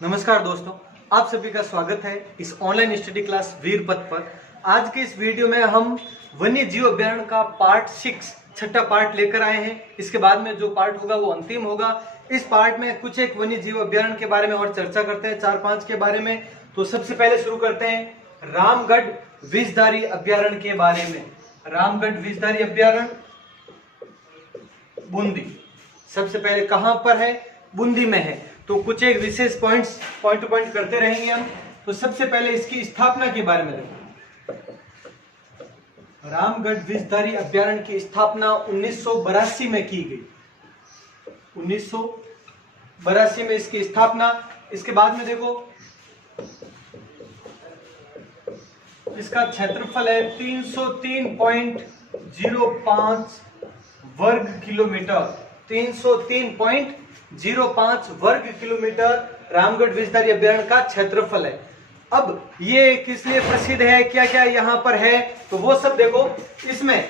नमस्कार दोस्तों, आप सभी का स्वागत है इस ऑनलाइन स्टडी क्लास वीर पथ पर। आज के इस वीडियो में हम वन्य जीव अभ्यारण्य का पार्ट 6 छठा पार्ट लेकर आए हैं। इसके बाद में जो पार्ट होगा वो अंतिम होगा। इस पार्ट में कुछ एक वन्य जीव अभ्यारण्य के बारे में और चर्चा करते हैं, 4-5 के बारे में। तो सबसे पहले शुरू करते हैं रामगढ़ विषधारी अभ्यारण्य के बारे में। रामगढ़ विषधारी अभ्यारण्य बूंदी, सबसे पहले कहां पर है? बूंदी में है। तो कुछ एक विशेष पॉइंट टू पॉइंट करते रहेंगे हम। तो सबसे पहले इसकी स्थापना के बारे में देखो। रामगढ़ विषधारी अभ्यारण्य की स्थापना 1982 में की गई। 1982 में इसकी स्थापना। इसके बाद में देखो इसका क्षेत्रफल है 303.05 वर्ग किलोमीटर। 303.05 वर्ग किलोमीटर रामगढ़ विषधारी अभ्यारण्य का क्षेत्रफल है। अब ये किस लिए प्रसिद्ध है, क्या क्या यहाँ पर है, तो वो सब देखो। इसमें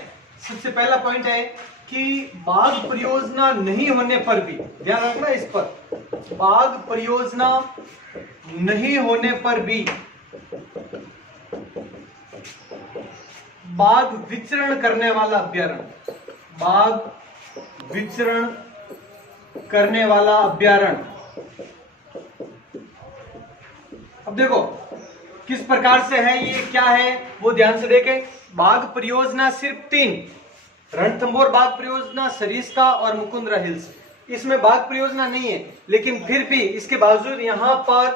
सबसे पहला पॉइंट है कि बाघ परियोजना नहीं होने पर भी, ध्यान रखना इस पर, बाघ परियोजना नहीं होने पर भी बाघ विचरण करने वाला अभ्यारण्य, बाघ विचरण करने वाला अभ्यारण्य। अब देखो किस प्रकार से है, ये क्या है वो ध्यान से देखें। बाघ परियोजना सिर्फ 3, रणथंभौर बाघ परियोजना, सरिस्का और मुकुंदरा हिल्स, इसमें बाघ परियोजना नहीं है। लेकिन फिर भी इसके बावजूद यहां पर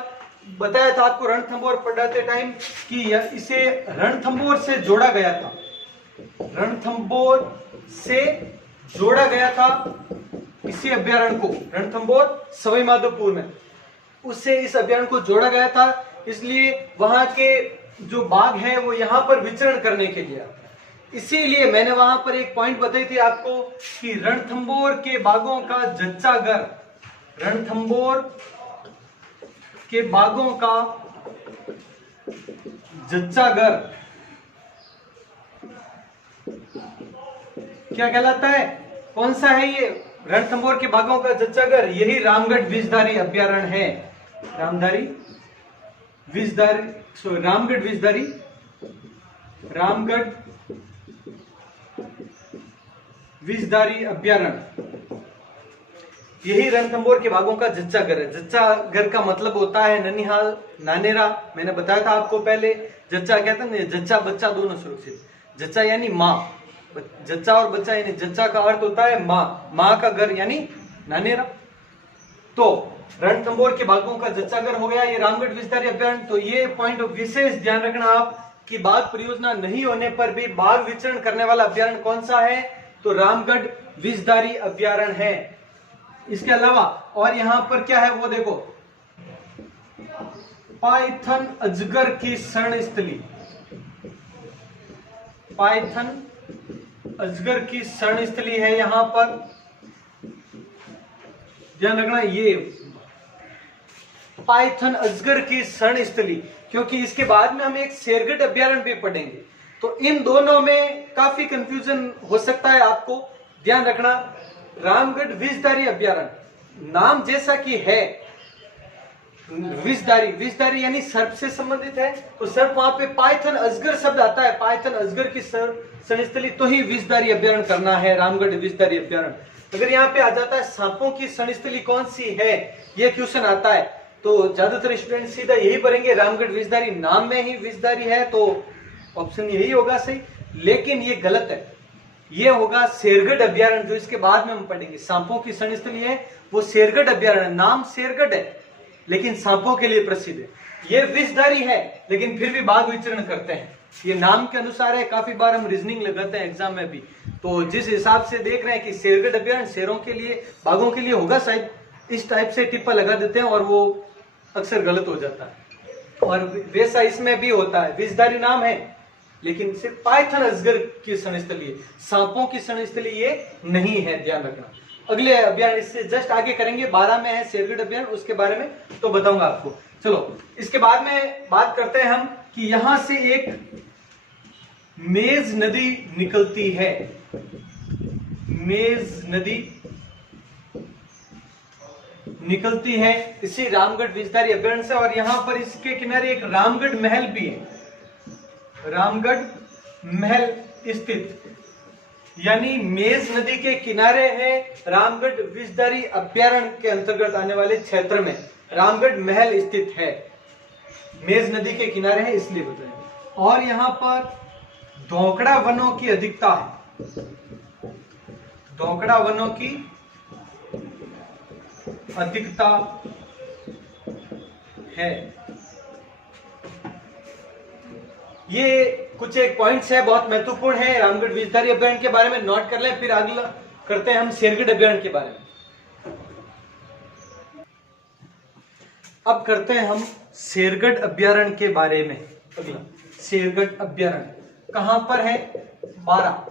बताया था आपको रणथंभौर पढ़ाते टाइम कि इसे रणथंभौर से जोड़ा गया था। रणथंभौर से जोड़ा गया था इसी अभ्यारण्य को, रणथंभौर सवाई माधोपुर में, उससे इस अभ्यारण्य को जोड़ा गया था। इसलिए वहां के जो बाघ हैं वो यहां पर विचरण करने के लिए आते हैं। इसीलिए मैंने वहां पर एक पॉइंट बताई थी आपको कि रणथंभौर के बाघों का जच्चा घर, रणथंभौर के बाघों का जच्चा घर क्या कहलाता है? कौन सा है ये? रणथंभौर के बाघों का जच्चा घर, यही रामगढ़ विषधारी अभ्यारण्य है। रामगढ़ विषधारी अभ्यारण्य, यही रणथंभौर के बाघों का जच्चा घर है। जच्चा घर का मतलब होता है ननिहाल, नानेरा। मैंने बताया था आपको पहले, जच्चा कहते हैं जच्चा बच्चा दोनों सुरक्षित। जच्चा यानी माँ, जच्चा और बच्चा यानी जच्चा का अर्थ होता है माँ, माँ का घर यानी नानेरा। तो रणथंभौर के बाघों का जच्चा घर हो गया ये रामगढ़ विषधारी अभ्यारण्य। तो ये पॉइंट विशेष ध्यान रखना आप कि बाघ परियोजना नहीं होने पर भी बाघ विचरण करने वाला अभ्यारण्य कौन सा है? तो रामगढ़ विषधारी अभ्यारण्य है। इसके अलावा और यहां पर क्या है वो देखो, पाइथन अजगर की शरण स्थली, पाइथन अजगर की शरण स्थली है यहां पर, ध्यान रखना। ये पाइथन अजगर की शरण स्थली, क्योंकि इसके बाद में हम एक शेरगढ़ अभ्यारण्य भी पढ़ेंगे। तो इन दोनों में काफी कंफ्यूजन हो सकता है आपको, ध्यान रखना। रामगढ़ विषधारी अभ्यारण्य नाम जैसा कि है विषधारी, विषधारी यानी सर्प से संबंधित है, तो सर्प वहां पे पाइथन अजगर शब्द आता है, पाइथन अजगर की शरणस्थली, तो ही विषधारी अभ्यारण्य करना है रामगढ़ विषधारी अभ्यारण्य। अगर यहाँ पे आ जाता है सांपों की शरणस्थली कौन सी है, ये क्वेश्चन आता है, तो ज्यादातर स्टूडेंट सीधा यही पढ़ेंगे रामगढ़ विषधारी, नाम में ही विषधारी है तो ऑप्शन यही होगा सही। लेकिन ये गलत है, ये होगा शेरगढ़ अभ्यारण्य, जो इसके बाद में हम पढ़ेंगे। सांपों की शरणस्थली है वो शेरगढ़ अभ्यारण्य, नाम शेरगढ़ है लेकिन सांपों के लिए प्रसिद्ध है। ये विषधारी है लेकिन फिर भी बाघ विचरण करते हैं, ये नाम के अनुसार है। काफी बार हम रीजनिंग लगाते हैं एग्जाम में भी, तो जिस हिसाब से देख रहे हैं कि शेरगढ़ अभ्यारण्य शेरों के लिए, बाघों के लिए होगा शायद, इस टाइप से टिप्पा लगा देते हैं और वो अक्सर गलत हो जाता है। और वैसा इसमें भी होता है, विषधारी नाम है लेकिन सिर्फ पाइथन अजगर की शरणस्थली है, सांपों की शरणस्थली ये नहीं है, ध्यान रखना। अगले अभ्यारण्य इससे जस्ट आगे करेंगे, 12 में है शेरगढ़ अभ्यारण्य, उसके बारे में तो बताऊंगा आपको। चलो इसके बाद में बात करते हैं हम कि यहां से एक मेज नदी निकलती है, मेज नदी निकलती है इसी रामगढ़ विषधारी अभयारण्य से। और यहाँ पर इसके किनारे एक रामगढ़ महल भी है, रामगढ़ महल स्थित, यानी मेज नदी के किनारे है रामगढ़ विषधारी अभयारण्य के अंतर्गत आने वाले क्षेत्र में रामगढ़ महल स्थित है, मेज नदी के किनारे है इसलिए बताया। और यहाँ पर धोकड़ा वनों की अधिकता है, धोकड़ा वनों की अधिकता है। ये कुछ एक पॉइंट्स है, बहुत महत्वपूर्ण है रामगढ़ विषधारी अभयारण्य के बारे में, नोट कर लें। फिर अगला करते हैं हम शेरगढ़ अभयारण्य के बारे में। अब करते हैं हम शेरगढ़ अभयारण्य के बारे में। अगला शेरगढ़ अभयारण्य कहां पर है? बारा,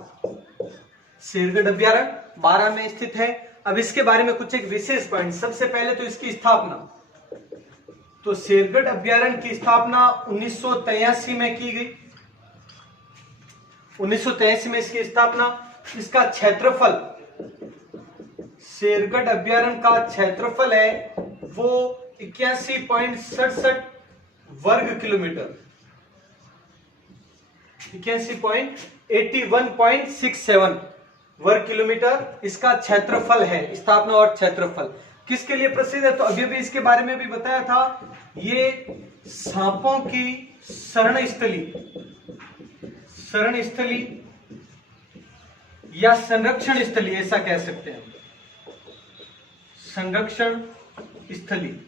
शेरगढ़ अभयारण्य बारा में स्थित है। अब इसके बारे में कुछ एक विशेष पॉइंट, सबसे पहले तो इसकी स्थापना, तो शेरगढ़ अभयारण्य की स्थापना 1983 में की गई, 1983 में इसकी स्थापना। इसका क्षेत्रफल, शेरगढ़ अभयारण्य का क्षेत्रफल है वो 81.67 वर्ग किलोमीटर, 81.81.67 वर्ग किलोमीटर इसका क्षेत्रफल है। स्थापना और क्षेत्रफल किसके लिए प्रसिद्ध है? तो अभी भी इसके बारे में भी बताया था, ये सांपों की शरण स्थली या संरक्षण स्थली, ऐसा कह सकते हैं, संरक्षण स्थली।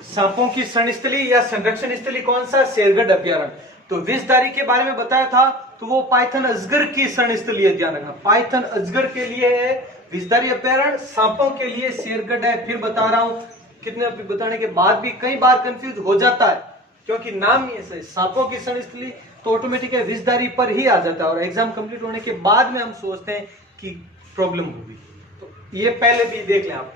सांपों की शरण स्थली या संरक्षण स्थली कौन सा? शेरगढ़ अभयारण्य। तो विषधारी के बारे में बताया था, तो वो पाइथन अजगर की शरण स्थली है, ध्यान रखना, पाइथन अजगर के लिए है विषधारी अभयारण्य, सांपों के लिए शेरगढ़ है। फिर बता रहा हूं, कितने बताने के बाद भी कई बार कंफ्यूज हो जाता है, क्योंकि नाम ही ऐसा है, सांपों की शरण स्थली तो ऑटोमेटिक है विषधारी पर ही आ जाता है, और एग्जाम कंप्लीट होने के बाद में हम सोचते हैं कि प्रॉब्लम होगी। तो ये पहले भी देख लें आप।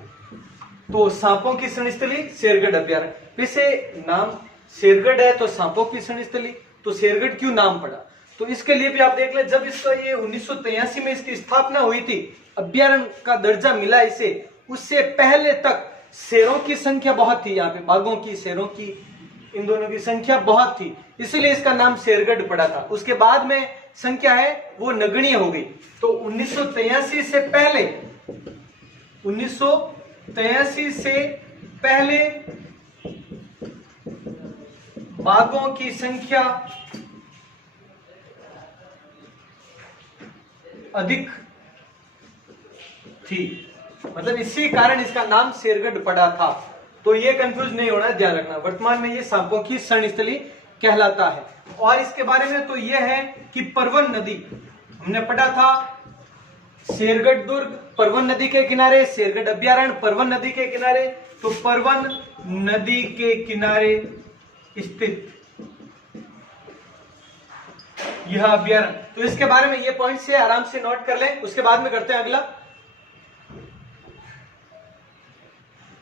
तो सांपों की शरण स्थली शेरगढ़ अभयारण्य, वैसे नाम शेरगढ़ है तो सांपों की शरण स्थली, तो शेरगढ़ क्यों नाम पड़ा? तो इसके लिए भी आप देख लें, जब इसका ये 1983 में इसकी स्थापना हुई थी, अभयारण्य का दर्जा मिला इसे, उससे पहले तक शेरों की संख्या बहुत थी, यहाँ पे बाघों की, शेरों की, इन दोनों की संख्या बहुत थी, इसीलिए इसका नाम शेरगढ़ पड़ा था। उसके बाद में संख्या है वो नगण्य हो गई। तो 1983 से पहले, 1983 से पहले बाघों की संख्या अधिक थी, मतलब इसी कारण इसका नाम शेरगढ़ पड़ा था। तो ये कंफ्यूज नहीं होना, ध्यान रखना। वर्तमान में ये सांपों की शरण स्थली कहलाता है। और इसके बारे में तो यह है कि परवन नदी, हमने पढ़ा था, शेरगढ़ दुर्ग परवन नदी के किनारे, शेरगढ़ अभयारण्य परवन नदी के किनारे, तो परवन नदी के किनारे स्थित यह अभयारण्य। तो इसके बारे में ये पॉइंट से आराम से नोट कर लें, उसके बाद में करते हैं अगला।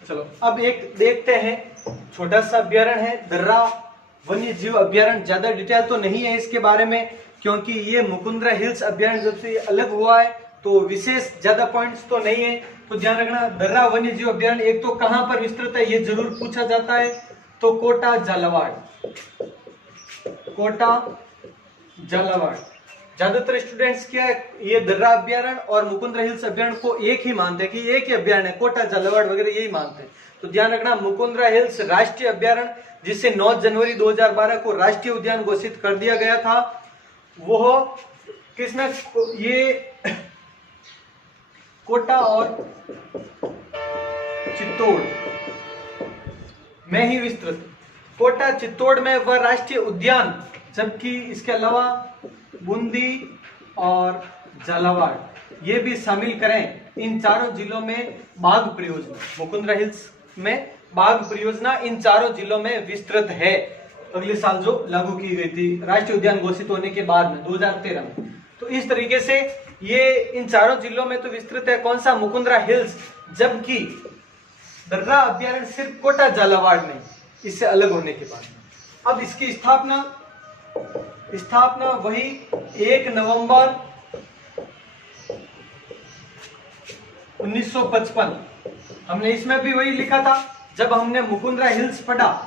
चलो अब एक देखते हैं, छोटा सा अभयारण्य है दर्रा वन्य जीव अभयारण्य। ज्यादा डिटेल तो नहीं है इसके बारे में, क्योंकि ये मुकुंदरा हिल्स अभयारण्य जब से अलग हुआ है तो विशेष ज्यादा पॉइंट्स तो नहीं है। तो ध्यान रखना, दर्रा वन्य जीव अभयारण्य एक तो कहां पर विस्तृत है ये जरूर पूछा जाता है, तो कोटा झालावाड़, कोटा झालावाड़। ज्यादातर स्टूडेंट्स क्या है, ये दर्रा अभयारण्य और मुकुंदरा हिल्स अभयारण्य को एक ही मानते हैं कि एक ही अभयारण्य है, कोटा झालावाड़ वगैरह यही मानते हैं। तो ध्यान रखना, मुकुंदरा हिल्स राष्ट्रीय अभयारण्य, जिसे 9 जनवरी 2012 को राष्ट्रीय उद्यान घोषित कर दिया गया था, वो किसमें, ये कोटा और चित्तौड़ में ही विस्तृत, कोटा चित्तौड़ में वह राष्ट्रीय उद्यान, जबकि इसके अलावा बूंदी और झालावाड़ ये भी शामिल करें। इन चारों जिलों में बाघ परियोजना, मुकुंदरा हिल्स में बाघ परियोजना इन चारों जिलों में विस्तृत है। अगले साल जो लागू की गई थी राष्ट्रीय उद्यान घोषित होने के बाद में 2013 में। तो इस तरीके से ये इन चारों जिलों में तो विस्तृत है, कौन सा, मुकुंदरा हिल्स, जबकि दर्रा अभयारण्य सिर्फ कोटा झालावाड़ में, इससे अलग होने के बाद। अब इसकी स्थापना वही 1 नवंबर 1955। हमने इसमें भी वही लिखा था, जब हमने मुकुंदरा हिल्स पढ़ा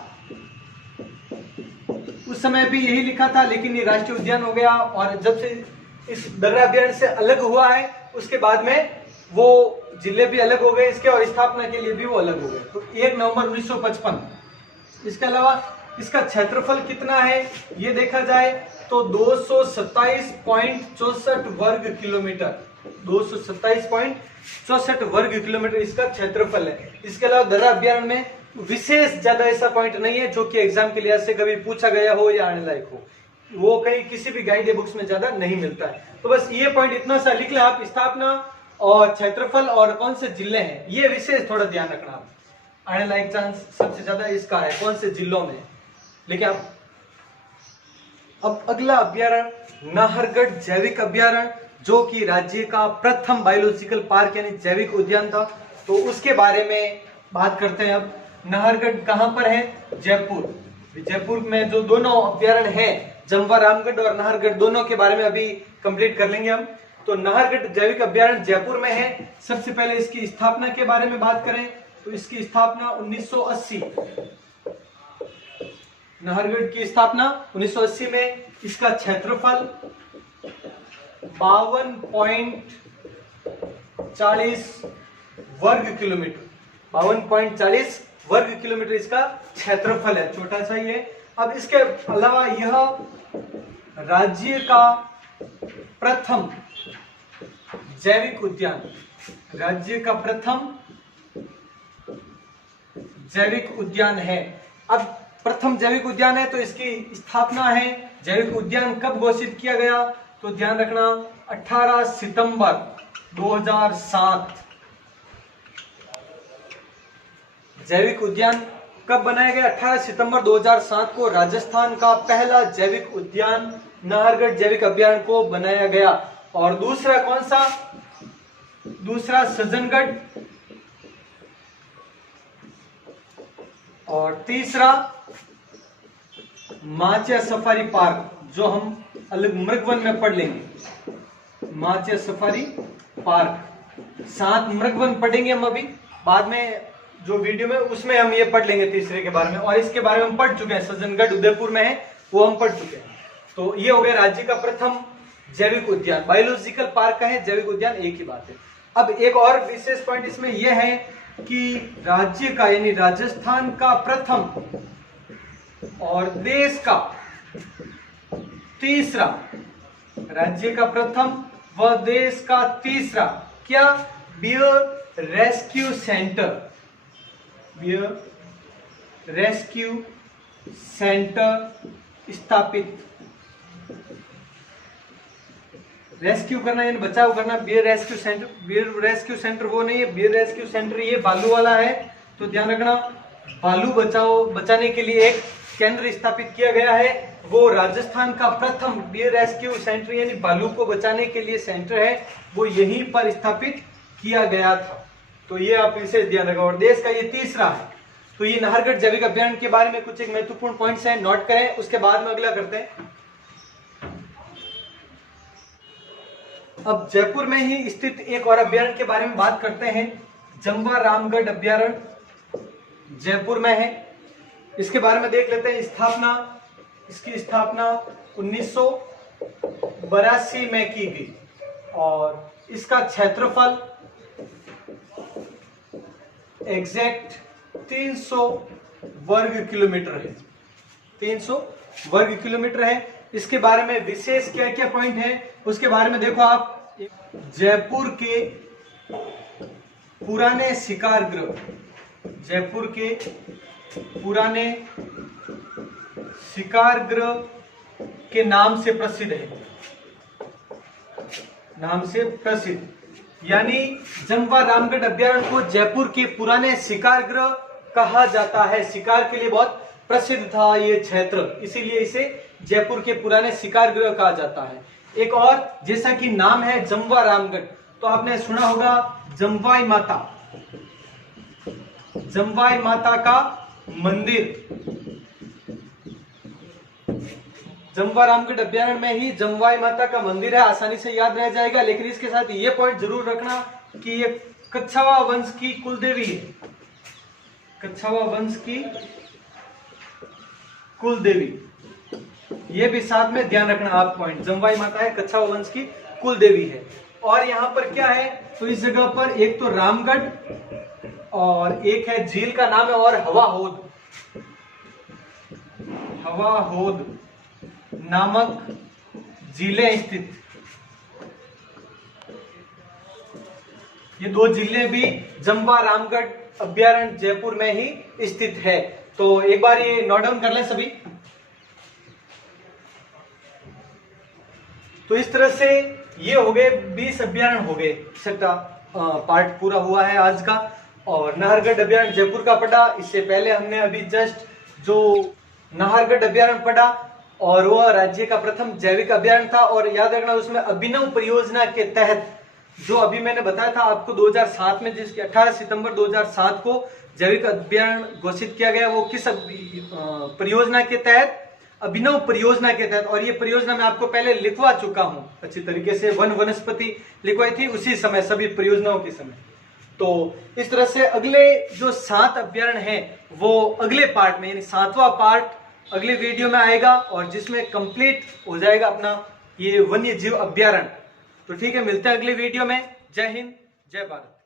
उस समय भी यही लिखा था, लेकिन ये राष्ट्रीय उद्यान हो गया और जब से इस दर्रा अभयारण्य से अलग हुआ है उसके बाद में वो जिले भी अलग हो गए इसके और स्थापना के लिए भी वो अलग हो गए। तो 1 नवंबर 1955। इसके अलावा इसका क्षेत्रफल कितना है ये देखा जाए तो 227.64 वर्ग किलोमीटर, 227.64 वर्ग किलोमीटर इसका क्षेत्रफल है। इसके अलावा दर्रा अभयारण्य में विशेष ज्यादा ऐसा पॉइंट नहीं है जो कि एग्जाम के लिहाज से कभी पूछा गया हो या आने लायक हो, वो कहीं किसी भी गाइड बुक्स में ज्यादा नहीं मिलता है। तो बस ये पॉइंट इतना सा लिख ले आप, स्थापना और क्षेत्रफल और कौन से जिले हैं ये विशेष थोड़ा ध्यान रखना आप, आने लायक चांस सबसे ज्यादा इसका है कौन से जिलों में। लेकिन आप अब अगला अभ्यारण्य नाहरगढ़ जैविक अभ्यारण्य, जो कि राज्य का प्रथम बायोलॉजिकल पार्क यानी जैविक उद्यान था, तो उसके बारे में बात करते हैं। अब नाहरगढ़ कहां पर है? जयपुर। जयपुर में जो दोनों अभ्यारण्य है जमवा रामगढ़ और नाहरगढ़, दोनों के बारे में अभी कंप्लीट कर लेंगे हम। तो नाहरगढ़ जैविक अभ्यारण्य जयपुर में है। सबसे पहले इसकी स्थापना के बारे में बात करें तो इसकी स्थापना 1980, नाहरगढ़ की स्थापना 1980 में। इसका क्षेत्रफल 52.40 वर्ग किलोमीटर, 52.40 वर्ग किलोमीटर इसका क्षेत्रफल है, छोटा सा ही है। अब इसके अलावा यह राज्य का प्रथम जैविक उद्यान, राज्य का प्रथम जैविक उद्यान है। अब प्रथम जैविक उद्यान है तो इसकी स्थापना है, जैविक उद्यान कब घोषित किया गया तो ध्यान रखना 18 सितंबर 2007। जैविक उद्यान कब बनाया गया? 18 सितंबर 2007 को राजस्थान का पहला जैविक उद्यान नाहरगढ़ जैविक अभ्यारण्य को बनाया गया। और दूसरा कौन सा? दूसरा सज्जनगढ़, और तीसरा माचिया सफारी पार्क, जो हम अलग मृगवन में पढ़ लेंगे, माचिया सफारी पार्क। 7 मृगवन पढ़ेंगे हम अभी बाद में जो वीडियो में, उसमें हम ये पढ़ लेंगे तीसरे के बारे में, और इसके बारे में हम पढ़ चुके हैं, सज्जनगढ़ उदयपुर में है वो हम पढ़ चुके हैं। तो ये हो गया राज्य का प्रथम जैविक उद्यान, बायोलॉजिकल पार्क का है, जैविक उद्यान एक ही बात है। अब एक और विशेष पॉइंट इसमें यह है कि राज्य का यानी राजस्थान का प्रथम और देश का तीसरा, राज्य का प्रथम व देश का तीसरा क्या? Bear rescue centre, bear rescue centre स्थापित। रेस्क्यू करना यानी बचाव करना, bear rescue centre. Bear rescue centre वो नहीं है, बियर रेस्क्यू सेंटर ये भालू वाला है, तो ध्यान रखना। भालू बचाने के लिए एक केंद्र स्थापित किया गया है, वो राजस्थान का प्रथम बियर रेस्क्यू सेंटर यानी भालू को बचाने के लिए सेंटर है, वो यहीं पर स्थापित किया गया था। तो ये आप इसे ध्यान रखो। और देश का ये तीसरा है। तो ये नाहरगढ़ जैविक अभ्यारण्य के बारे में कुछ एक महत्वपूर्ण पॉइंट्स हैं, नोट करें, उसके बाद में अगला करते हैं। अब जयपुर में ही स्थित एक और अभ्यारण्य के बारे में बात करते हैं, जमवा रामगढ़ अभ्यारण्य जयपुर में है। इसके बारे में देख लेते हैं। स्थापना, इसकी स्थापना 1982 में की गई और इसका क्षेत्रफल एग्जैक्ट 300 वर्ग किलोमीटर है, 300 वर्ग किलोमीटर है। इसके बारे में विशेष क्या क्या पॉइंट है उसके बारे में देखो आप। जयपुर के पुराने शिकार गृह, जयपुर के पुराने शिकार गृह के नाम से प्रसिद्ध है, नाम से प्रसिद्ध, यानी जमवा रामगढ़ अभ्यारण्य को जयपुर के पुराने शिकार गृह कहा जाता है। शिकार के लिए बहुत प्रसिद्ध था ये क्षेत्र, इसीलिए इसे जयपुर के पुराने शिकार गृह कहा जाता है। एक और, जैसा कि नाम है जमवा रामगढ़, तो आपने सुना होगा जमवाई माता, जमवाई माता का मंदिर। जमवा रामगढ़ अभ्यारण्य में ही जमवाई माता का मंदिर है, आसानी से याद रह जाएगा। लेकिन इसके साथ ये पॉइंट जरूर रखना कि ये कच्छावा वंश की कुलदेवी है, कच्छावा वंश की कुलदेवी। ये भी साथ में ध्यान रखना आप पॉइंट, जमवाई माता है, कच्छावा वंश की कुलदेवी है। और यहाँ पर क्या है, तो इस जगह पर एक तो रामगढ़ और एक है झील का नाम है और हवाहोद, हवाहोद नामक झीलें स्थित। ये दो जिले भी जम्वा रामगढ़ अभ्यारण्य जयपुर में ही स्थित है। तो एक बार ये नोट डाउन कर लें सभी। तो इस तरह से ये हो गए 20 अभ्यारण्य हो गए, छठा पार्ट पूरा हुआ है आज का। और नाहरगढ़ अभ्यारण्य जयपुर का पढ़ा, इससे पहले हमने अभी जस्ट जो नाहरगढ़ अभ्यारण्य पढ़ा और वह राज्य का प्रथम जैविक अभ्यारण्य था। और याद रखना उसमें अभिनव परियोजना के तहत जो अभी मैंने बताया था आपको 2007 में, जिसके 18 सितंबर 2007 को जैविक अभ्यारण्य घोषित किया गया, वो किस परियोजना के तहत, अभिनव परियोजना के तहत। और ये परियोजना मैं आपको पहले लिखवा चुका हूं अच्छी तरीके से, वन वनस्पति लिखवाई थी उसी समय, सभी परियोजनाओं के समय। तो इस तरह से अगले जो 7 अभ्यारण्य हैं वो अगले पार्ट में, यानी 7वां पार्ट अगले वीडियो में आएगा और जिसमें कंप्लीट हो जाएगा अपना ये वन्य जीव अभ्यारण्य। तो ठीक है, मिलते हैं अगले वीडियो में। जय हिंद, जय भारत।